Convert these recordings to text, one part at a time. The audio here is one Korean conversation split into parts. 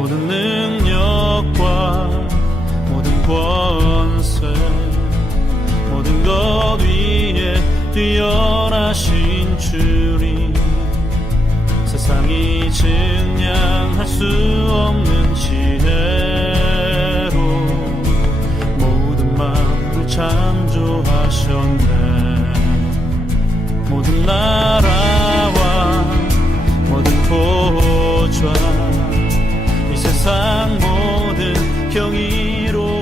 모든 능력과 모든 권세 모든 것 위에 뛰어나신 주님 세상이 증량할 수 없는 지혜로 모든 만물 창조하셨네. 모든 나라와 모든 보좌 이 세상 모든 경이로움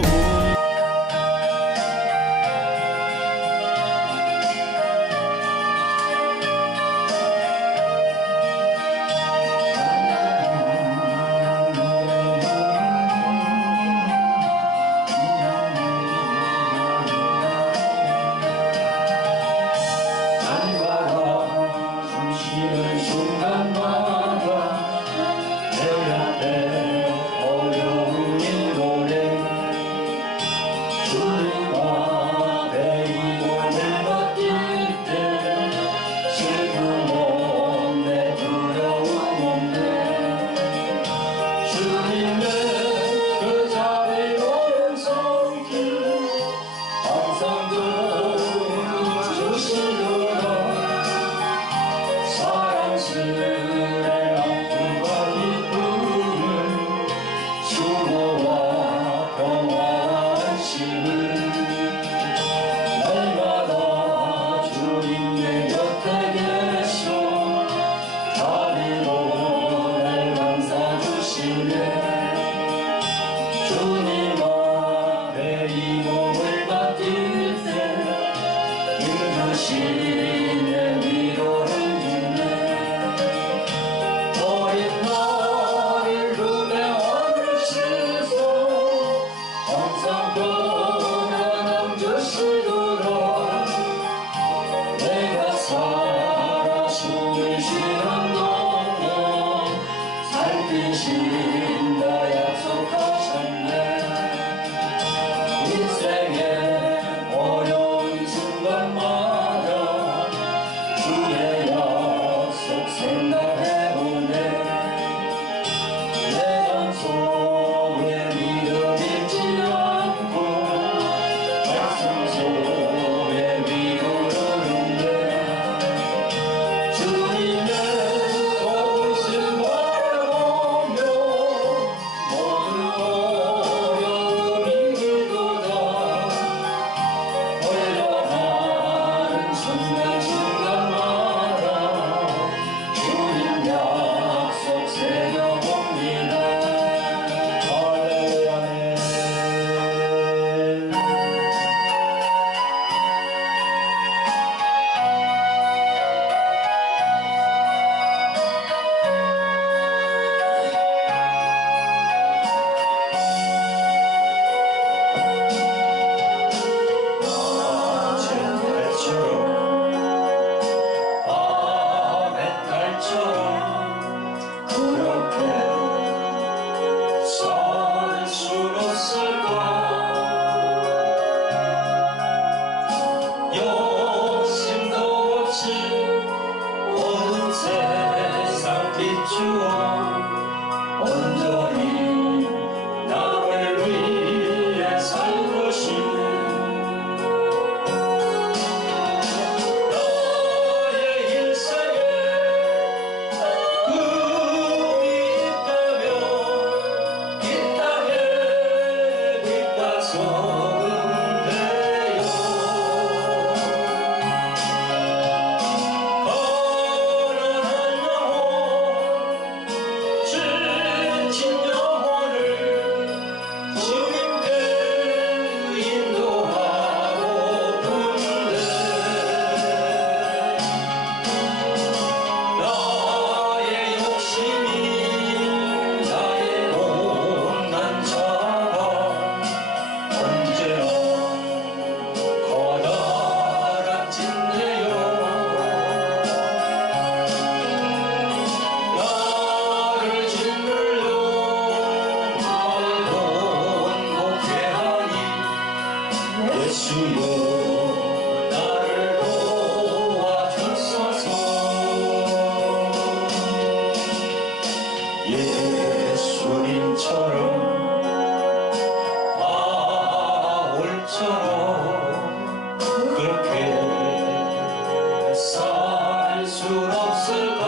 주님처럼 바울처럼 그렇게 살 순 없을까?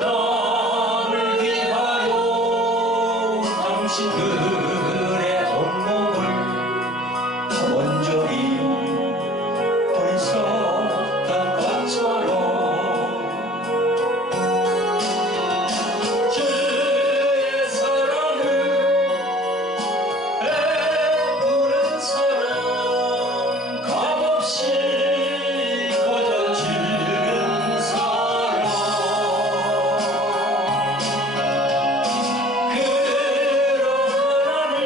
나를 위하여 당신들의 온몸을 온전히 버리셨던 것처럼 주의 사랑을 베푸는 사랑 값없이 거저주는 사랑 그런 하나를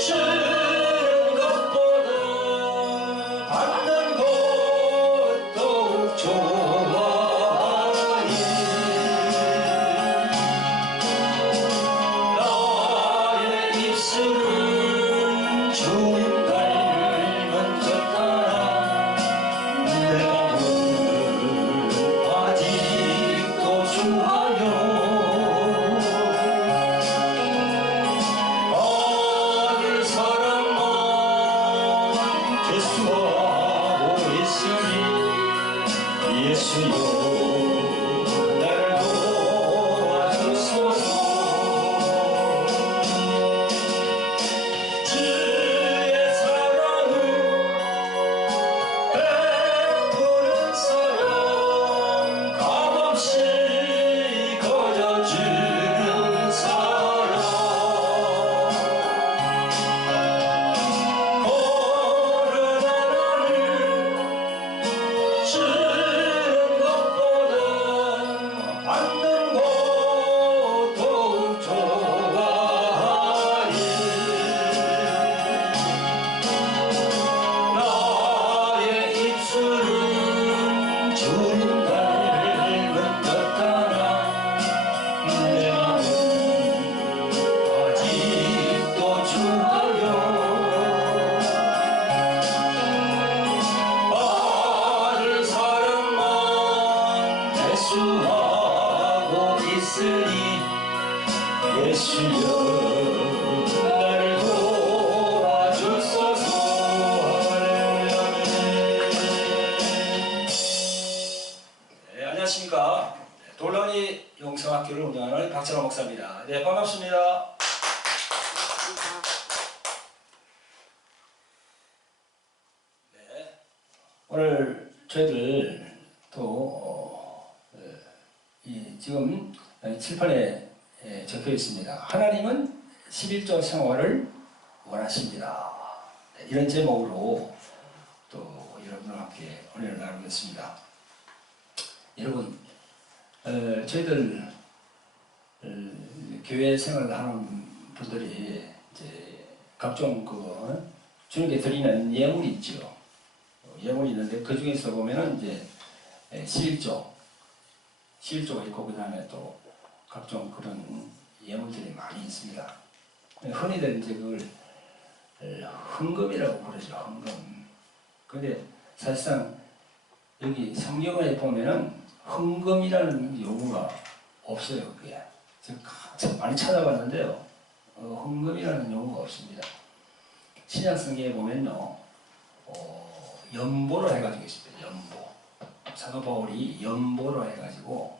주는 것보다 받는 것 더욱 좋아하니 나의 입술은 주님 닮은 듯하나 내 마음은 아직도 주하여 아들 사랑만 개수하고 있으니 예수여 나를 도와주소서. 주의 사랑을 베푸는 사랑 값없이 거저주는 사랑 그런 하나를 주는 것보다 받는 것 더욱 좋아하니 나의 입술은 주님 닮은 듯하나 내 마음은 아직도 주하여 아들 사랑만 대수하고 있으니 예수여 나를 도와주소서. 네, 안녕하십니까. 돌란이 용성학교를 운영하는 박찬호 목사입니다. 네, 반갑습니다. 네, 오늘 저희들 또 지금 칠판에 적혀 있습니다. 하나님은 11조 생활을 원하십니다. 네, 이런 제목으로 또 여러분과 함께 은혜를 나누겠습니다. 여러분, 저희들 교회 생활하는 분들이 이제 각종 주님께 드리는 예물이 있죠. 예물이 있는데 그 중에서 보면은 이제 11조가 있고 그 다음에 또 각종 그런 예물들이 많이 있습니다. 흔히들 이제 그걸 헌금이라고 부르죠. 헌금. 근데 사실상 여기 성경에 보면은 헌금이라는 용어가 없어요. 그게 제가 많이 찾아봤는데요. 헌금이라는 용어가 없습니다. 신약 성경에 보면요, 연보로 해가지고 있습니다. 연보. 사도 바울이 연보로 해가지고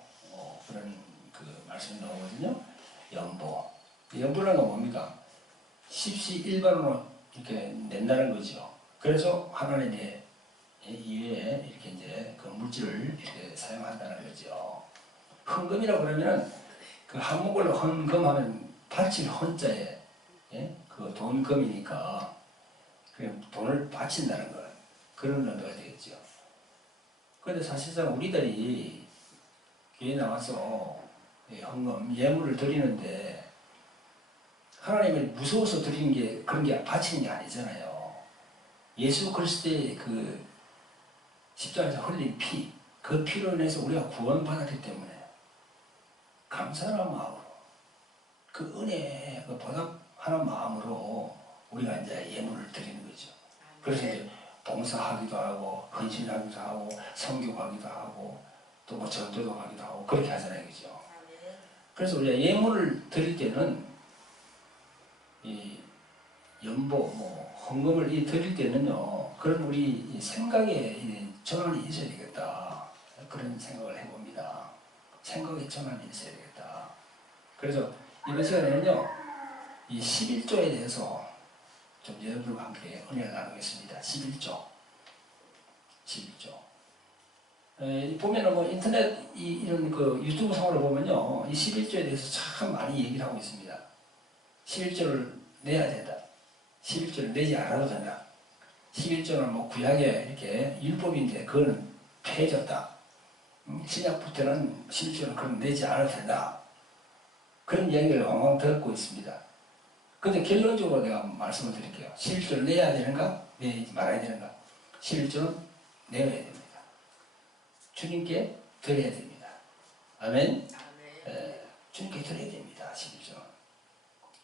그런 그 말씀이 나오거든요. 연보. 연보라는 건 뭡니까? 십시일반으로 이렇게 낸다는 거죠. 그래서 하나님의 이외에 이렇게 이제 그 물질을 이렇게 사용한다는 거죠. 헌금이라고 그러면 그 한국어로 헌금하면 바칠 헌자에 그 돈금이니까 그냥 돈을 바친다는 거 그런 의미가 되겠죠. 그런데 사실상 우리들이 교회에 나와서 헌금 예물을 드리는데 하나님을 무서워서 드리는 게 그런 게 바치는 게 아니잖아요. 예수 그리스도의 그 십자가에서 흘린 피, 그 피로 인해서 우리가 구원받았기 때문에 감사하는 마음으로 그 은혜에 그 보답하는 마음으로 우리가 이제 예물을 드리는 거죠. 그래서 이제 봉사하기도 하고 헌신하기도 하고 선교하기도 하고 또 뭐 전도도 가기도 하고 그렇게 하잖아요, 그죠? 그래서 우리가 예물을 드릴 때는 이 연보, 뭐 헌금을 드릴 때는요, 그런 우리 이 생각에 이 전환이 있어야 되겠다, 그런 생각을 해봅니다. 생각의 전환이 있어야 되겠다. 그래서 이번 시간에는요, 이 11조에 대해서 좀 여러분과 함께 은혜를 나누겠습니다. 11조. 11조. 보면은 뭐 인터넷 이런 그 유튜브 상으로 보면요, 이 11조에 대해서 참 많이 얘기를 하고 있습니다. 11조를 내야 된다. 11조를 내지 않아도 된다. 11조는 뭐 구약에 이렇게 율법인데 그거는 폐해졌다. 신약부터는 11조는 그건 내지 않아도 된다. 그런 이야기를 왕왕 듣고 있습니다. 근데 결론적으로 내가 말씀을 드릴게요. 11조를 내야 되는가? 내지 말아야 되는가? 11조는 내야 됩니다. 주님께 드려야 됩니다. 아멘? 주님께 드려야 됩니다. 11조는.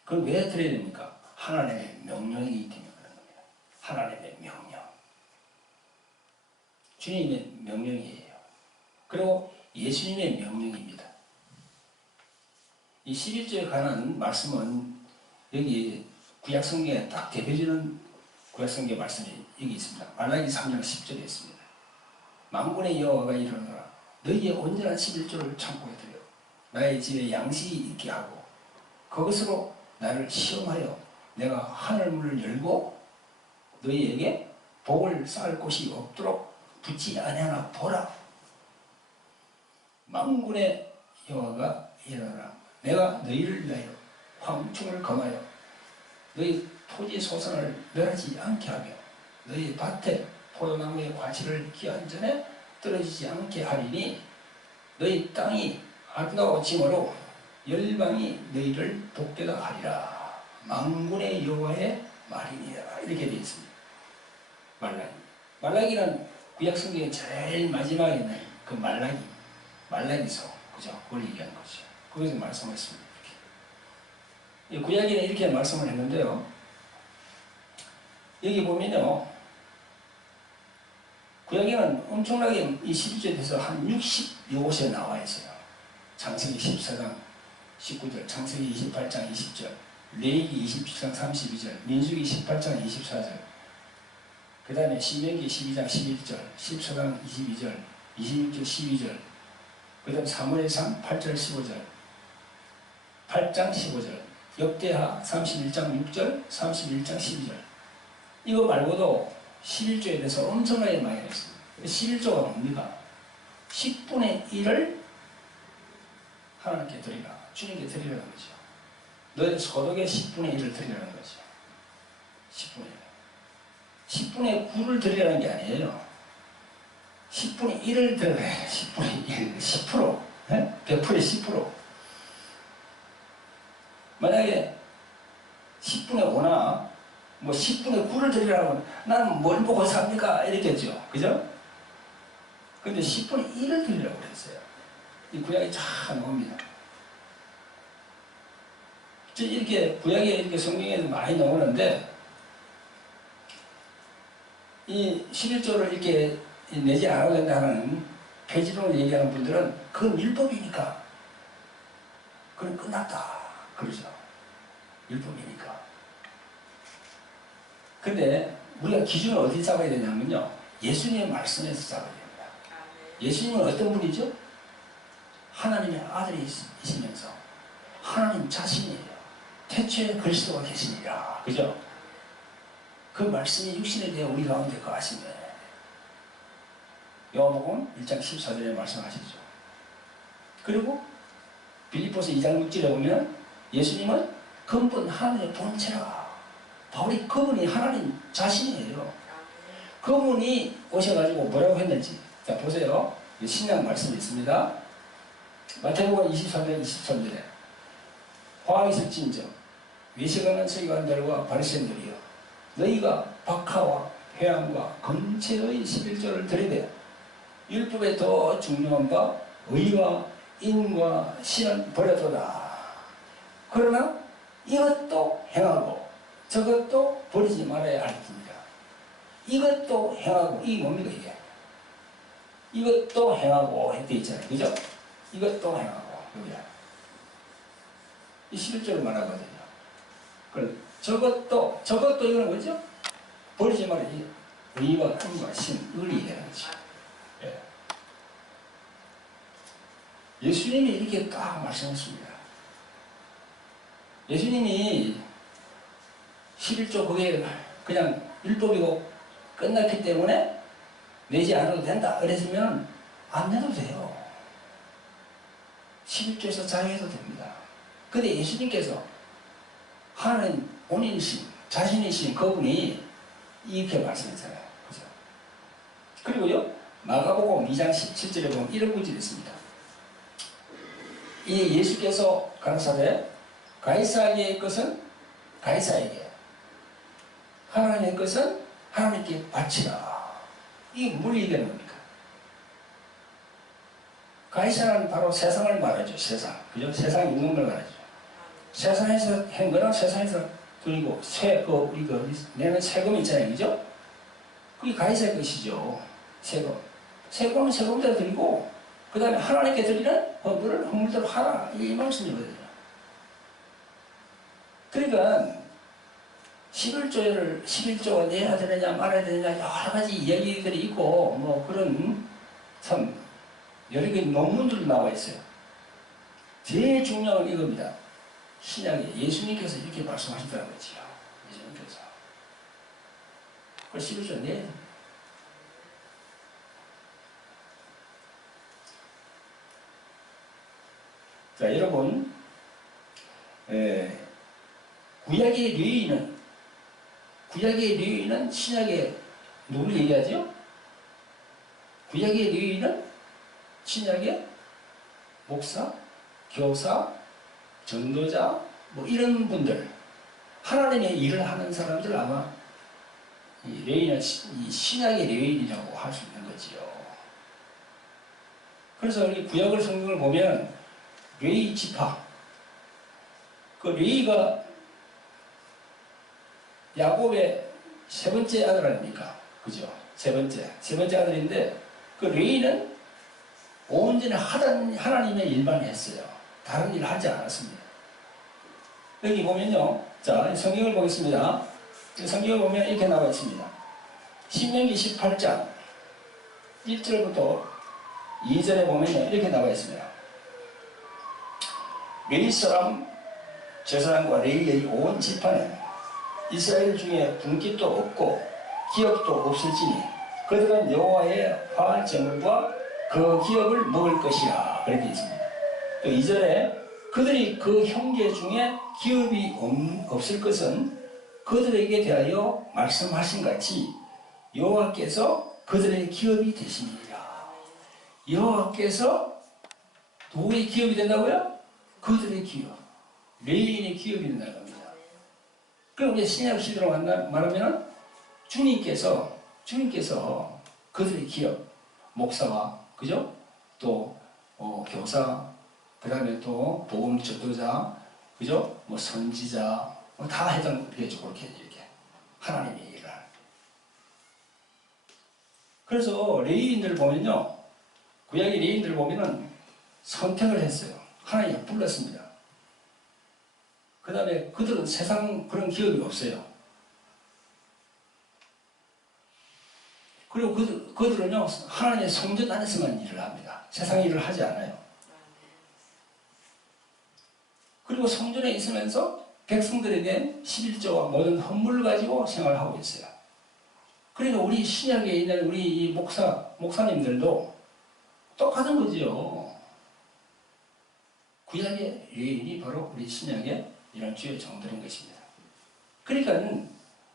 그럼 왜 드려야 됩니까? 하나님의 명령이기 때문에 그런 겁니다. 하나님의 명령. 주님의 명령이에요. 그리고 예수님의 명령입니다. 이 11조에 관한 말씀은 여기 구약성경에 딱 대표되는 구약성경 말씀이 여기 있습니다. 말라기 3장 10절에 있습니다. 만군의 여호와가 이르노라 너희의 온전한 11조를 창고에 들여 나의 집에 양식이 있게 하고 그것으로 나를 시험하여 내가 하늘문을 열고 너희에게 복을 쌓을 곳이 없도록 붙지 아니하나 보라. 만군의 여호와가 이르노라 내가 너희를 위하여 황충을 검하여 너희 토지 소산을 멸하지 않게 하며 너희 밭에 포도나무의 과실을 기한 전에 떨어지지 않게 하리니 너희 땅이 아름다워짐으로 열방이 너희를 복되다 하리라. 만군의 여호와의 말이니라. 이렇게 되어 있습니다. 말라기. 말라기는 구약성경의 제일 마지막에 있는 그 말라기서, 그죠? 그걸 얘기하는 거죠. 거기서 말씀했습니다. 이렇게. 구약에는 이렇게 말씀을 했는데요. 여기 보면요. 구약에는 엄청나게 이 11조에 대해서 한 60여 곳에 나와 있어요. 창세기 14장 19절, 창세기 28장 20절, 레위기 27장 32절, 민수기 18장 24절, 그 다음에 신명기 12장 11절, 14장 22절, 26절 12절, 그 다음 사무엘상 8절 15절, 8장 15절, 역대하 31장 6절, 31장 12절. 이거 말고도 11조에 대해서 엄청나게 많이 했습니다. 11조가 뭡니까? 10분의 1을 하나님께 드리라. 주님께 드리라는 거죠. 너희 소득의 10분의 1을 드리라는 거죠. 10분의 1. 10분의 9를 드리라는 게 아니에요. 10분의 1을 드려야 10분의 1, 10%. 100%에 10%. 만약에 10분의 5나 뭐 10분의 9를 드리라면 나는 뭘 보고 삽니까? 이랬겠죠. 그죠? 근데 10분의 1을 드리라고 그랬어요. 이 구약이 잘 나옵니다. 이렇게 구약에 이렇게 성경에도 많이 나오는데 이 11조를 이렇게 내지 않아도 된다는 폐지론을 얘기하는 분들은 그건 율법이니까 그건 끝났다 그러죠. 율법이니까. 근데 우리가 기준을 어디 잡아야 되냐면요, 예수님의 말씀에서 잡아야 됩니다. 예수님은 어떤 분이죠? 하나님의 아들이시면서 하나님 자신이에요. 태초에 그리스도가 계시니라. 그죠? 그 말씀이 육신에 대해 우리 가운데 거하시네. 요한복음 1장 14절에 말씀하시죠. 그리고 빌립보서 2장 6절에 보면 예수님은 근본 하나님의 본체라. 바울이 그분이 하나님 자신이에요. 그분이 오셔가지고 뭐라고 했는지. 자, 보세요. 신약 말씀이 있습니다. 마태복음 24장 23절에 화학이 있을진저 외식하는 서기관들과 바리새인들이여 너희가 박하와 회함과 금체의 11조를 드리되 율법에 더 중요한 바 의와 인과 신은 버려도다. 그러나 이것도 행하고 저것도 버리지 말아야 할 뿐이다. 이것도 행하고, 이게 뭡니까 이게? 이것도 행하고 했대 있잖아요. 그죠? 이것도 행하고 여기야. 이 11조를 말하거든요. 저것도 이거는 뭐죠? 버리지 말아. 이 의와 힘과 신, 이걸 얘기하는 거지. 예. 예수님이 이렇게 딱 말씀하십니다. 예수님이 11조 그게 그냥 율법이고 끝났기 때문에 내지 않아도 된다. 그랬으면 안 내도 돼요. 11조에서 자유해도 됩니다. 근데 예수님께서 하나님 본인이신, 자신이신 그분이 이렇게 말씀했잖아요. 그죠? 그리고요, 마가복음 2장 17절에 보면 이런 구절이 있습니다. 이 예수께서 가라사대 가이사에게의 것은 가이사에게, 하나님의 것은 하나님께 바치라. 이게 뭘 얘기하는 겁니까? 가이사는 바로 세상을 말하죠. 세상. 그죠? 세상에 있는 걸 말하죠. 세상에서 한 거는 세상에서 드리고, 내는 세금 있잖아요. 그죠? 그게 가이사의 것이죠. 세금. 세금은 세금대로 드리고, 그 다음에 하나님께 드리는 헌물을 헌물대로 하라. 이게 이 말씀이거든요. 그러니까, 11조가 내야 되느냐, 말아야 되느냐, 여러 가지 이야기들이 있고, 뭐, 그런, 참, 여러 개 논문들도 나와 있어요. 제일 중요한 건 이겁니다. 신약에 예수님께서 이렇게 말씀하셨다는 거지요. 예수님께서. 그걸 11조 내야 됩니다. 자, 여러분, 구약의 레위인은 신약에 누굴 얘기하죠? 구약의 레위인은 신약의 목사, 교사, 전도자, 뭐 이런 분들, 하나님의 일을 하는 사람들 아마 이 레위인은 이 신약의 레위인이라고 할 수 있는 거지요. 그래서 우리 구약을 성경을 보면 레위 지파, 그 레위가 야곱의 세 번째 아들 아닙니까? 그죠? 세 번째 아들인데, 그 레위는 온전히 하나님의 일만 했어요. 다른 일을 하지 않았습니다. 여기 보면요. 자, 성경을 보겠습니다. 성경을 보면 이렇게 나와 있습니다. 신명기 18장 1절부터 2절에 보면 이렇게 나와 있습니다. 레위 사람, 제사장과 레위의 온 지파는 이스라엘 중에 분깃도 없고 기업도 없을지니 그들은 여호와의 화할 제물과 그 기업을 먹을 것이라. 그렇게 있습니다. 또 2절에 그들이 그 형제 중에 기업이 없을 것은 그들에게 대하여 말씀하신 같이 여호와께서 그들의 기업이 되시니라. 여호와께서 누구의 기업이 된다고요? 그들의 기업. 레위인의 기업이 된다는 겁니다. 그럼 이제 신약 시대로 말하면 주님께서 그들의 기업, 목사와, 그죠? 또, 교사, 그 다음에 또, 복음 전도자, 그죠? 뭐, 선지자, 뭐 다 해당되죠. 그렇게, 이렇게. 하나님의 일을 하는. 그래서, 레위인들을 보면요. 구약의 레위인들을 보면은 선택을 했어요. 하나님이 불렀습니다. 그 다음에 그들은 세상 그런 기업이 없어요. 그리고 그들은요, 하나님의 성전 안에서만 일을 합니다. 세상 일을 하지 않아요. 그리고 성전에 있으면서 백성들에게 11조와 모든 헌물을 가지고 생활하고 있어요. 그러니까 우리 신약에 있는 우리 이 목사님들도 똑같은 거지요. 구약의 레위인이 바로 우리 신약의 이런 주의 정들인 것입니다. 그러니까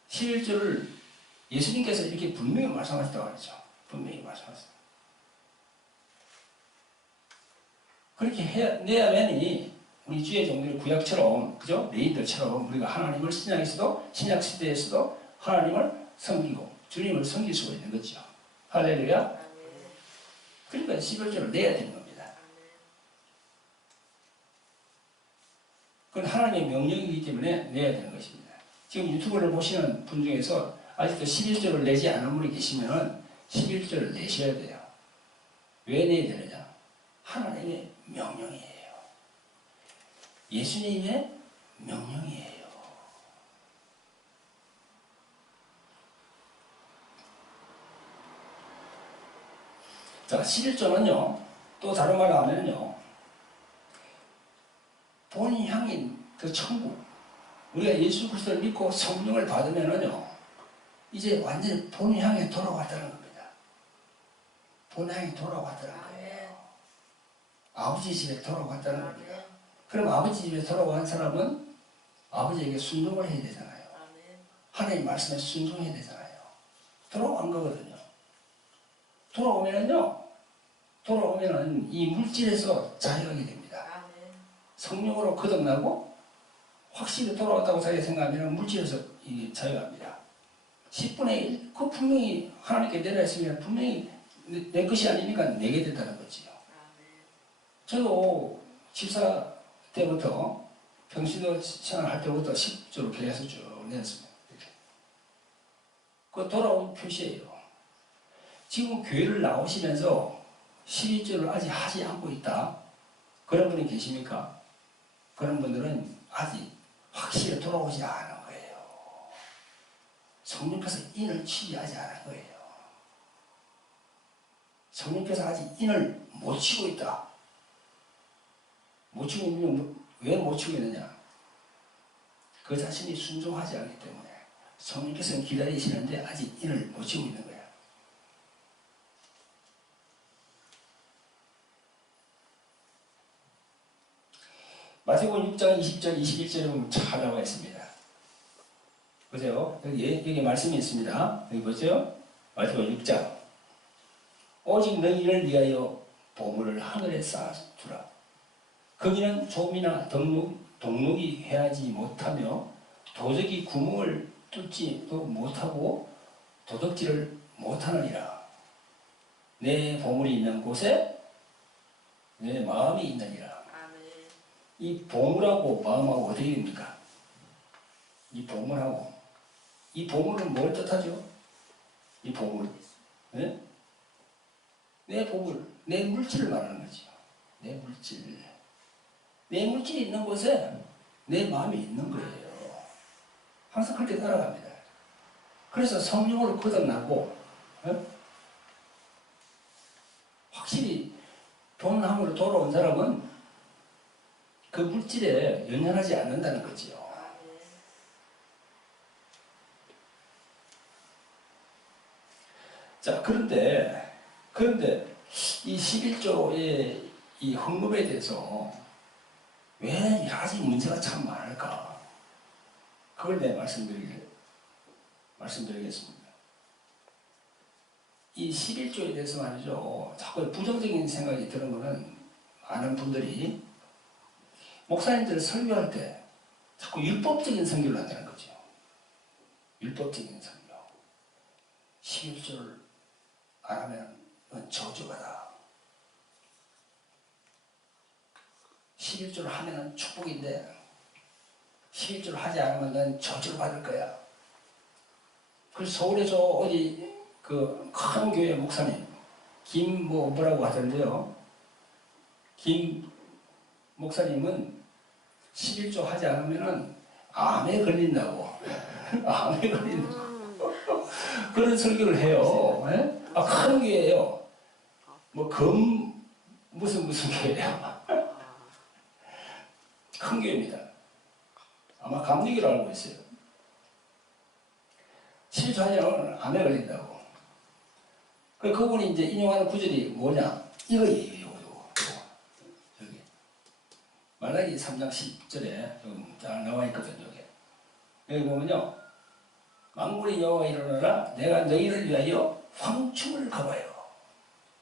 11조를 예수님께서 이렇게 분명히 말씀하셨다고 하죠. 분명히 말씀하셨다. 그렇게 내야만이 우리 주의 종들이 구약처럼, 그죠? 레위인들처럼 우리가 하나님을 신약에서도, 신약 시대에서도 하나님을 섬기고 주님을 섬길 수가 있는 거죠. 할렐루야. 그러니까 11조를 내야 되는 겁니다. 그건 하나님의 명령이기 때문에 내야 되는 것입니다. 지금 유튜브를 보시는 분 중에서 아직도 11조를 내지 않은 분이 계시면 11조를 내셔야 돼요. 왜 내야 되느냐? 하나님의 명령이에요. 예수님의 명령이에요. 자, 11조는요, 또 다른 말로 하면요, 본향인 그 천국, 우리가 예수 그리스도를 믿고 성령을 받으면은요, 이제 완전히 본향에 돌아왔다는 겁니다. 본향에 돌아왔다는 거예요. 아버지 집에 돌아왔다는 겁니다. 그럼 아버지 집에 돌아온 사람은 아버지에게 순종을 해야 되잖아요. 하나님 말씀에 순종해야 되잖아요. 돌아온 거거든요. 돌아오면은 이 물질에서 자유하게 됩니다. 성령으로 거듭나고 확실히 돌아왔다고 자기가 생각하면 물질에서 자유합니다. 10분의 1, 그 분명히 하나님께 내려했으면 분명히 내 것이 아니니까 내게 됐다는 거지요. 저도 집사 때부터 평신도 생활할 때부터 10조를 계속 쭉 냈습니다. 그 돌아온 표시예요. 지금 교회를 나오시면서 12조를 아직 하지 않고 있다. 그런 분이 계십니까? 그런 분들은 아직 확실히 돌아오지 않은 거예요. 성령께서 인을 치유하지 않은 거예요. 성령께서 아직 인을 못 치고 있다. 못 치고 있는 왜 못 치고 있느냐? 그 자신이 순종하지 않기 때문에 성령께서는 기다리시는데 아직 인을 못 치고 있는 거예요. 마태복음 6장 20절 21절에 보면 잘 나와 있습니다. 보세요. 여기 말씀이 있습니다. 여기 보세요. 마태복음 6장. 오직 너희를 위하여 보물을 하늘에 쌓아두라. 거기는 좀이나 동록이 해하지 못하며 도적이 구멍을 뚫지도 못하고 도둑질을 못하느니라. 내 보물이 있는 곳에 내 마음이 있느니라. 이 보물하고 마음하고 어떻게 됩니까? 이 보물하고 이 보물은 뭘 뜻하죠? 이 보물, 네? 내 보물, 내 물질을 말하는 거죠. 내 물질, 내 물질이 있는 곳에 내 마음이 있는 거예요. 항상 그렇게 따라갑니다. 그래서 성령으로 거듭나고 확실히 본함으로 돌아온 사람은 그 물질에 연연하지 않는다는 거지요. 자, 그런데 이 11조의 이 헌금에 대해서 왜 아직 문제가 참 많을까? 그걸 내가 말씀드리겠습니다. 이 11조에 대해서 말이죠. 자꾸 부정적인 생각이 드는 거는 많은 분들이 목사님들 설교할 때 자꾸 율법적인 설교를 한다는 거죠. 율법적인 설교. 11조를 안 하면 넌 저주가다. 11조를 하면 축복인데 11조를 하지 않으면 넌 저주를 받을 거야. 그래서 서울에서 어디 그 큰 교회 목사님 뭐라고 하던데요. 김 목사님은 11조 하지 않으면은 암에 걸린다고. 암에 걸린다고. 그런 설교를 해요. 네? 큰 교회예요. 무슨 교회예요. 큰 교회입니다. 아마 감리교로 알고 있어요. 11조 하지 않으면 암에 걸린다고. 그분이 이제 인용하는 구절이 뭐냐? 이거예요. 여기. 말라기 3장 10절에 딱 나와 있거든요. 여기 보면요. 만군의 여호와 일어나라. 내가 너희를 위하여 황충을 가봐요.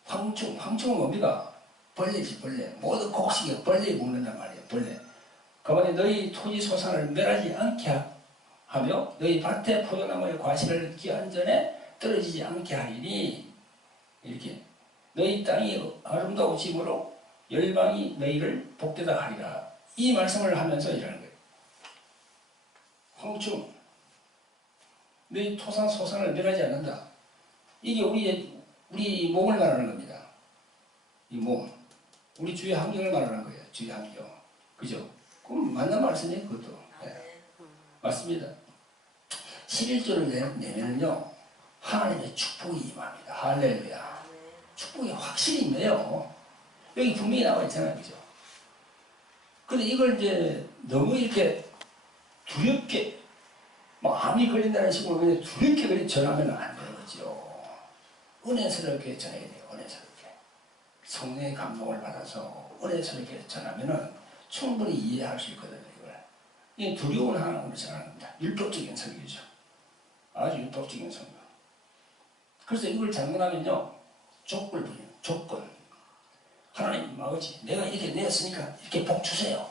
황충은 뭡니까? 벌레지, 벌레. 모든 곡식에 벌레 먹는단 말이에요. 벌레. 가만히 너희 토지 소산을 멸하지 않게 하며 너희 밭에 포도나무의 과실을 기한 전에 떨어지지 않게 하리니 이렇게 너희 땅이 아름다우심으로 열방이 너희를 복되다 하리라. 이 말씀을 하면서 이러는 거예요. 황충, 너희 토산 소산을 멸하지 않는다. 이게 우리 몸을 말하는 겁니다. 이 몸. 우리 주의 환경을 말하는 거예요. 주의 환경. 그죠? 그럼 맞는 말씀이에요, 그것도. 네. 맞습니다. 11조를 내면은요, 하나님의 축복이 임합니다. 할렐루야. 축복이 확실히 있네요. 여기 분명히 나와 있잖아요. 그죠? 근데 이걸 이제 너무 이렇게 두렵게, 뭐 암이 걸린다는 식으로 그냥 두렵게 그렇게 전하면 안 되는 거죠. 은혜스럽게 전해야 돼요. 은혜스럽게. 성령의 감동을 받아서 은혜스럽게 전하면은 충분히 이해할 수 있거든요. 이걸. 이 두려운 하나님으로 전하는 겁니다. 율법적인 설교죠. 아주 율법적인 설교. 그래서 이걸 잘못하면요, 조건을 부려요. 조건. 하나님 아버지, 내가 이렇게 냈으니까 이렇게 복 주세요.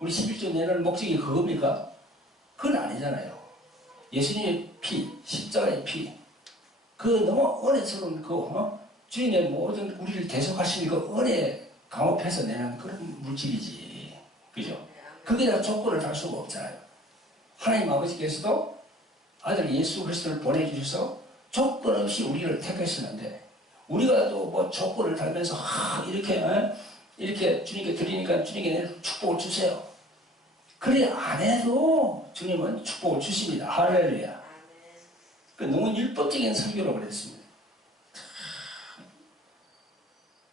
우리 11조 내는 목적이 그겁니까? 그건 아니잖아요. 예수님의 피, 십자가의 피, 그 너무 은혜스러운 주님의 모든 우리를 대속하시는 그 은혜 강업해서 내는 그런 물질이지. 그죠? 거기다가 조건을 달 수가 없잖아요. 하나님 아버지께서도 아들 예수 그리스도를 보내주셔서 조건 없이 우리를 택하셨는데, 우리가 또 뭐 조건을 달면서 이렇게 주님께 드리니까 주님께 내일 축복을 주세요. 그래 안 해도 주님은 축복을 주십니다. 할렐루야. 그 너무 율법적인 설교로 그랬습니다.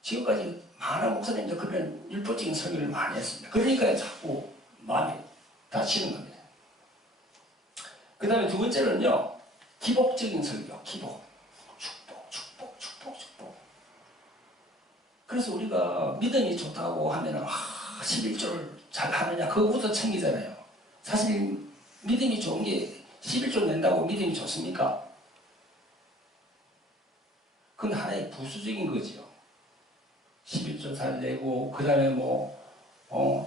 지금까지 많은 목사님들 그런 율법적인 설교를 많이 했습니다. 그러니까 자꾸 마음이 다치는 겁니다. 그 다음에 두 번째는요, 기복적인 설교. 기복. 축복. 그래서 우리가 믿음이 좋다고 하면은 11조를 잘 하느냐 그거부터 챙기잖아요. 사실 믿음이 좋은 게 11조 낸다고 믿음이 좋습니까? 그건 하나의 부수적인 거지요. 11조 잘 내고 그 다음에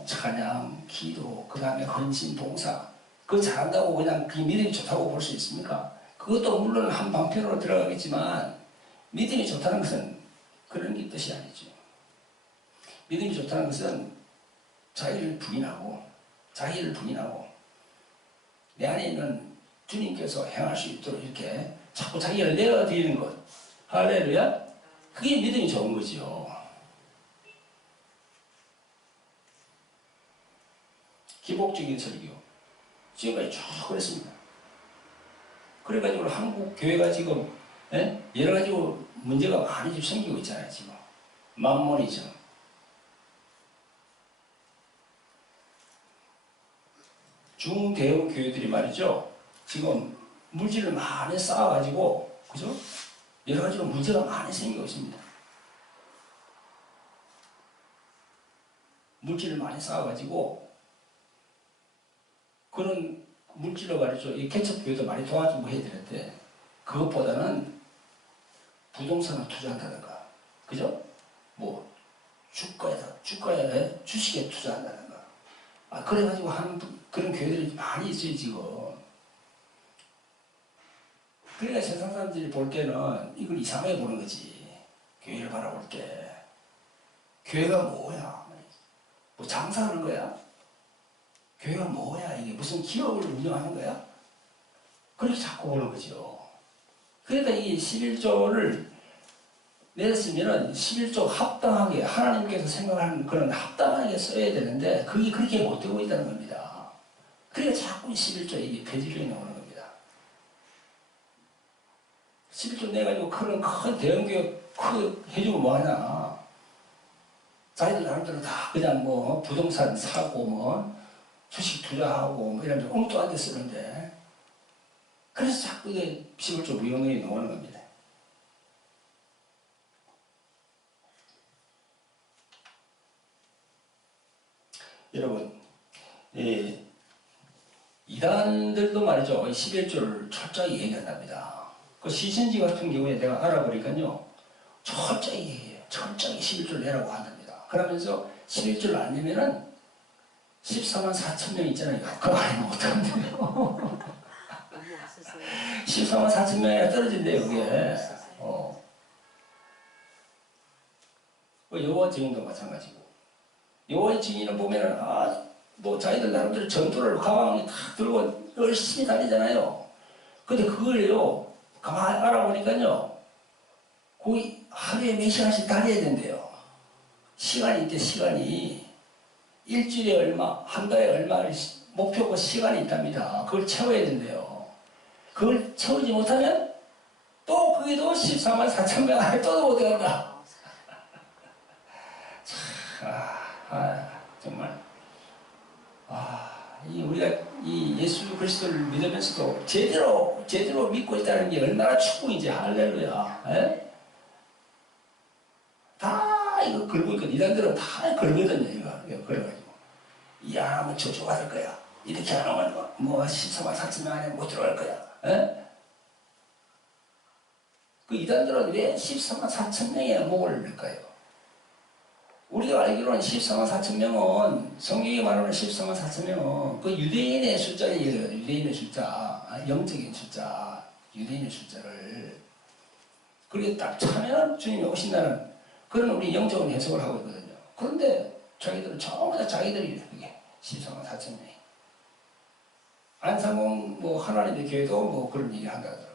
찬양, 기도, 그 다음에 헌신, 봉사 그거 잘한다고 그냥 그 믿음이 좋다고 볼 수 있습니까? 그것도 물론 한 방편으로 들어가겠지만 믿음이 좋다는 것은 그런 게 뜻이 아니죠. 믿음이 좋다는 것은 자기를 부인하고 내 안에 있는 주님께서 행할 수 있도록 이렇게 자꾸 자기를 내어드리는 것. 할렐루야. 그게 믿음이 좋은 거지요. 기복적인 설교. 지금까지 쭉 그랬습니다. 그래가지고 한국 교회가 지금 여러 가지 문제가 많이 생기고 있잖아요. 지금 만몬이죠. 중대형 교회들이 말이죠. 지금 물질을 많이 쌓아가지고, 그죠? 여러 가지로 문제가 많이 생기고 있습니다. 물질을 많이 쌓아가지고, 그런 물질로 말이죠. 이 개척교회도 많이 도와주고 해야 되는데, 그것보다는 부동산을 투자한다든가, 그죠? 주가에, 주식에 투자한다든가. 그래가지고 하는 그런 교회들이 많이 있어요, 지금. 그러니까 세상 사람들이 볼 때는 이걸 이상하게 보는 거지. 교회를 바라볼 때. 교회가 뭐야? 뭐 장사하는 거야? 교회가 뭐야? 이게 무슨 기업을 운영하는 거야? 그렇게 자꾸 보는 거죠. 그러니까 이 11조를 냈으면은 11조 합당하게 하나님께서 생각하는 그런 합당하게 써야 되는데 그게 그렇게 못되고 있다는 겁니다. 그러니까 자꾸 11조에 이게 배질이 나오는 겁니다. 11조 내가지고 큰 대형교회 해주고 뭐하냐. 자기들 나름대로 다 그냥 부동산 사고 주식 투자하고 이런 데 엉뚱한 데 쓰는데 그래서 자꾸 이게 11조 무용론이 나오는 겁니다. 여러분, 이단들도 말이죠. 11조를 철저히 얘기한답니다. 그 시신지 같은 경우에 내가 알아보니까요. 철저히 11조를 내라고 한답니다. 그러면서 11조를 안 내면은 14만 4천 명 있잖아요. 그거 아니면 어떡한데요? 14만 4천 명이 떨어진대요, 그게. 여호와 증인도 마찬가지고. 여호와의 증인을 보면은 자기들 나름대로 전투를 가방에 탁 들고 열심히 다니잖아요. 근데 그걸요 가만히 알아보니까요 거의 하루에 몇 시간씩 다녀야 된대요. 시간이 있대, 시간이. 일주일에 얼마, 한 달에 얼마, 목표고 시간이 있답니다. 그걸 채워야 된대요. 그걸 채우지 못하면 또 그게도 14만 4천 명 안에 또 못 들어간다. 정말. 우리가 이 예수 그리스도를 믿으면서도 제대로 믿고 있다는 게 얼마나 축복인지. 할렐루야. 에? 다 이거 걸고 있거든. 이단들은 다 걸거든요. 이거 걸어가지고. 이 안 하면 저주 받을 거야. 이렇게 안 하면 뭐 14만 4천 명 안에 못 들어갈 거야. 에? 그 이단들은 왜 14만 4천 명의 목을 낼까요? 우리가 알기로는 14만 4천 명은, 성경이 말하는 14만 4천 명은 그 유대인의 숫자예요. 유대인의 숫자. 영적인 숫자. 유대인의 숫자를. 그렇게 딱 차면 주님이 오신다는 그런 우리 영적인 해석을 하고 있거든요. 그런데 자기들은 전부 다 자기들이 그게 14만 4천 명이. 안상공 뭐 하나님의 교회도 뭐 그런 얘기 한다더라고요.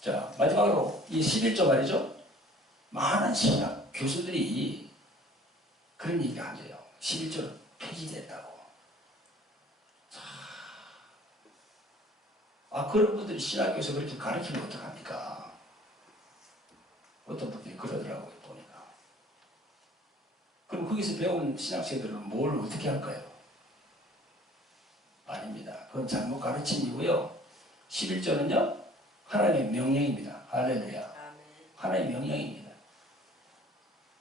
자, 마지막으로 이 11조 말이죠. 많은 신학 교수들이 그런 얘기를 한대요. 11조는 폐지됐다고. 그런 분들이 신학교에서 그렇게 가르치면 어떡합니까? 어떤 분들이 그러더라고요, 보니까. 그럼 거기서 배운 신학생들은 뭘 어떻게 할까요? 아닙니다. 그건 잘못 가르침이고요. 11조는요, 하나님의 명령입니다. 할렐루야. 하나님의 명령입니다.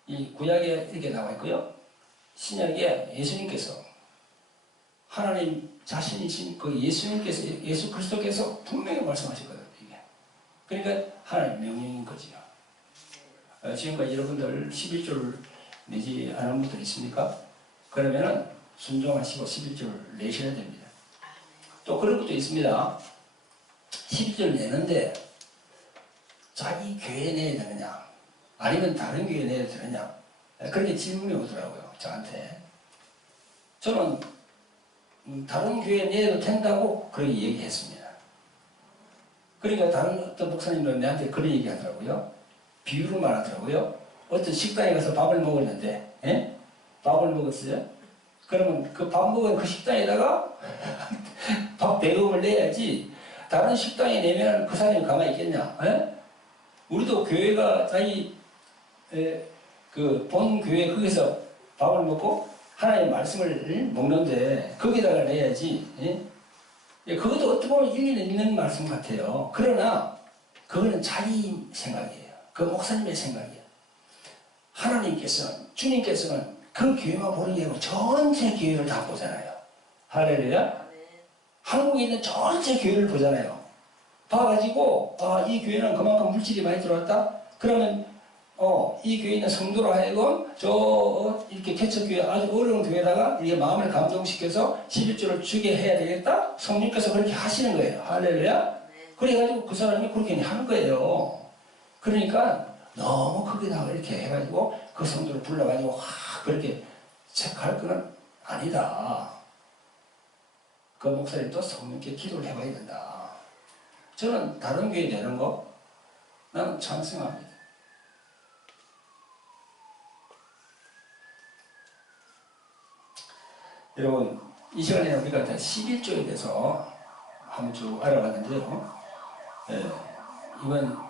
이 구약에 이렇게 나와 있고요. 신약에 예수님께서 하나님 자신이신 그 예수님께서, 예수 그리스도께서 분명히 말씀하셨거든요. 이게. 그러니까 하나님의 명령인 거지요. 지금까지 여러분들 11조를 내지 않은 분들 있습니까? 그러면은 순종하시고 11조를 내셔야 됩니다. 또 그런 것도 있습니다. 11조를 내는데 자기 교회에 내야 되느냐 아니면 다른 교회에 내야 되느냐 그렇게 질문이 오더라고요. 저한테. 저는 다른 교회에 내도 된다고 그렇게 얘기했습니다. 그러니까 다른 어떤 목사님은 내한테 그런 얘기 하더라고요. 비유로 말하더라고요. 어떤 식당에 가서 밥을 먹었는데 밥을 먹었어요. 그러면 그 밥 먹은 그 식당에다가 밥 대금을 내야지 다른 식당에 내면 그 사람이 가만히 있겠냐? 우리도 교회가 자기 그 본 교회 거기서 밥을 먹고 하나님의 말씀을 먹는데 거기다가 내야지. 그것도 어떻게 보면 일리는 있는 말씀 같아요. 그러나 그거는 자기 생각이에요. 그 목사님의 생각이에요. 하나님께서는, 주님께서는 그 교회만 보는 게 아니고 전체 교회를 다 보잖아요. 할렐루야. 한국에 있는 전체 교회를 보잖아요. 봐가지고 이 교회는 그만큼 물질이 많이 들어왔다. 그러면 이 교회에 있는 성도로 하여금 이렇게 개척교회 아주 어려운 교회에다가 이게 마음을 감동시켜서 11조를 주게 해야 되겠다. 성령께서 그렇게 하시는 거예요. 할렐루야. 그래가지고 그 사람이 그렇게 하는 거예요. 그러니까 너무 거기다가 이렇게 해가지고 그 성도를 불러가지고 그렇게 체크할 건 아니다. 그 목사님도 성령께 기도를 해봐야 된다. 저는 다른 교회 되는 거 나는 찬성합니다. 여러분 이 시간에 우리가 11조에 대해서 한번 쭉 알아봤는데요. 이번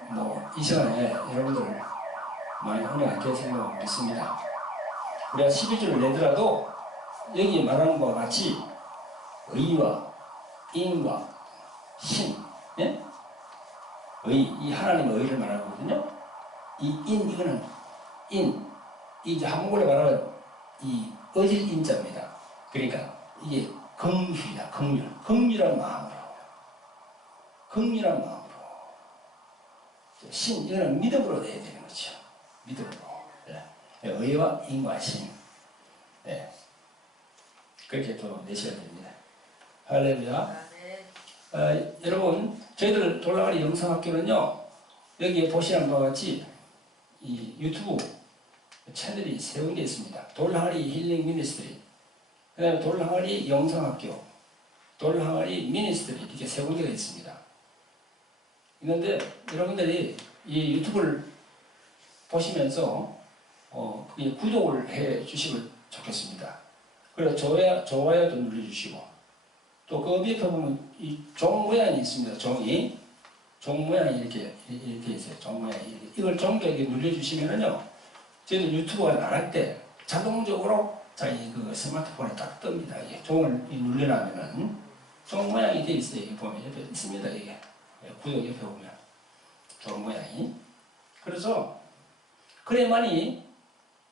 이 시간에 여러분들 많이 은혜가 되었으리라고 믿습니다. 우리가 11조를 내더라도 여기 말하는 것과 같이 의와 인과 신, 이 하나님의 의를 말하거든요. 이거는 이제 한국어로 말하면 이 어질 인자입니다. 그러니까 이게 긍휼이다. 긍휼한 마음으로. 긍휼한 마음으로. 신, 이거는 믿음으로 내야 되는 거죠. 믿음으로. 의와 인과 신. 그렇게 또 내셔야 됩니다. 할렐루야. 여러분, 저희들 돌아가리 영상학교는요, 여기에 보시는 바와 같이 이 유튜브 채널이 세 군데 있습니다. 돌항아리 힐링 미니스트리, 돌항아리 영상학교, 돌항아리 미니스트리 이렇게 세 군데가 있습니다. 있는데 여러분들이 이 유튜브를 보시면서 구독을 해 주시면 좋겠습니다. 그리고 좋아요도 눌러주시고 또 그 밑에 보면 이 종 모양이 있습니다. 종 모양이 이렇게 있어요. 종 모양이 이걸 종격에 눌러주시면은요, 저희들 유튜브가 나갈 때 자동적으로 자기 그 스마트폰에 딱 뜹니다. 이게 종을 눌러놔면은 종 모양이 돼 있어요. 여기 보면 옆에 있습니다. 이게 구독 옆에 보면 종 모양이. 그래서 그래만이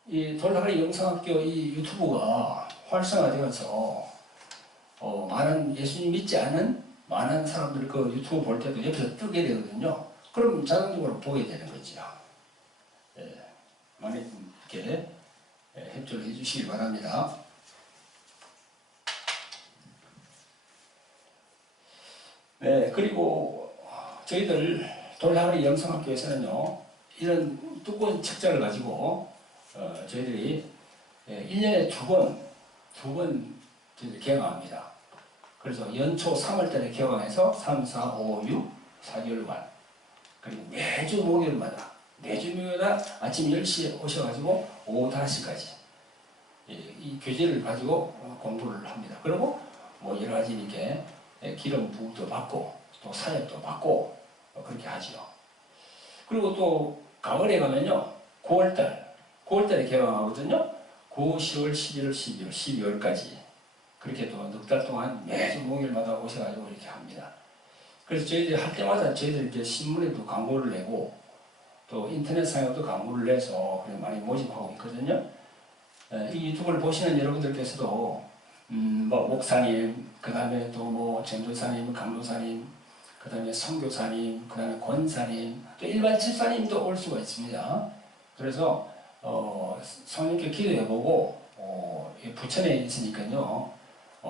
이 돌항아리 영상학교 이 유튜브가 활성화되어서 많은 예수님 믿지 않은 많은 사람들 그 유튜브 볼 때도 옆에서 뜨게 되거든요. 그럼 자동적으로 보게 되는 거죠. 예, 많이 이렇게 협조를 해주시기 바랍니다. 네, 그리고 저희들 돌항아리 영상학교에서는요, 이런 두꺼운 책자를 가지고 저희들이 1년에 두 번 저희들이 개강합니다. 그래서 연초 3월달에 개강해서 3, 4, 5, 6, 4개월간 그리고 매주 목요일마다 아침 10시에 오셔가지고 오후 5시까지 이 교재를 가지고 공부를 합니다. 그리고 뭐 여러 가지 이렇게 기름 부음도 받고 또 사역도 받고 그렇게 하죠. 그리고 또 가을에 가면요, 9월달에 개강하거든요. 9, 10월, 11월, 12월, 12월까지 그렇게 또 넉 달 동안 매주 목요일마다 오셔가지고 이렇게 합니다. 그래서 저희들이 할 때마다 저희들 이제 신문에도 광고를 내고 또 인터넷상에도 광고를 내서 많이 모집하고 있거든요. 이 유튜브를 보시는 여러분들께서도 뭐 목사님, 그 다음에 또 뭐 전도사님, 강도사님, 그 다음에 선교사님, 그 다음에 권사님, 또 일반 집사님도 올 수가 있습니다. 그래서 성령께 기도해보고 부천에 있으니까요,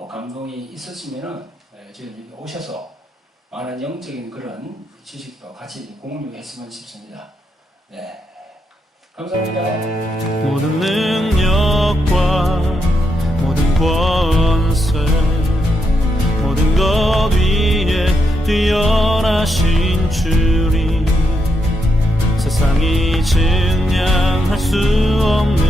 감동이 있으시면은 저희 여기 오셔서 많은 영적인 그런 지식도 같이 공유했으면 싶습니다. 네, 감사합니다. 모든 능력과 모든 권세 모든 것 위에 뛰어나신 주님 세상이 증량할 수 없는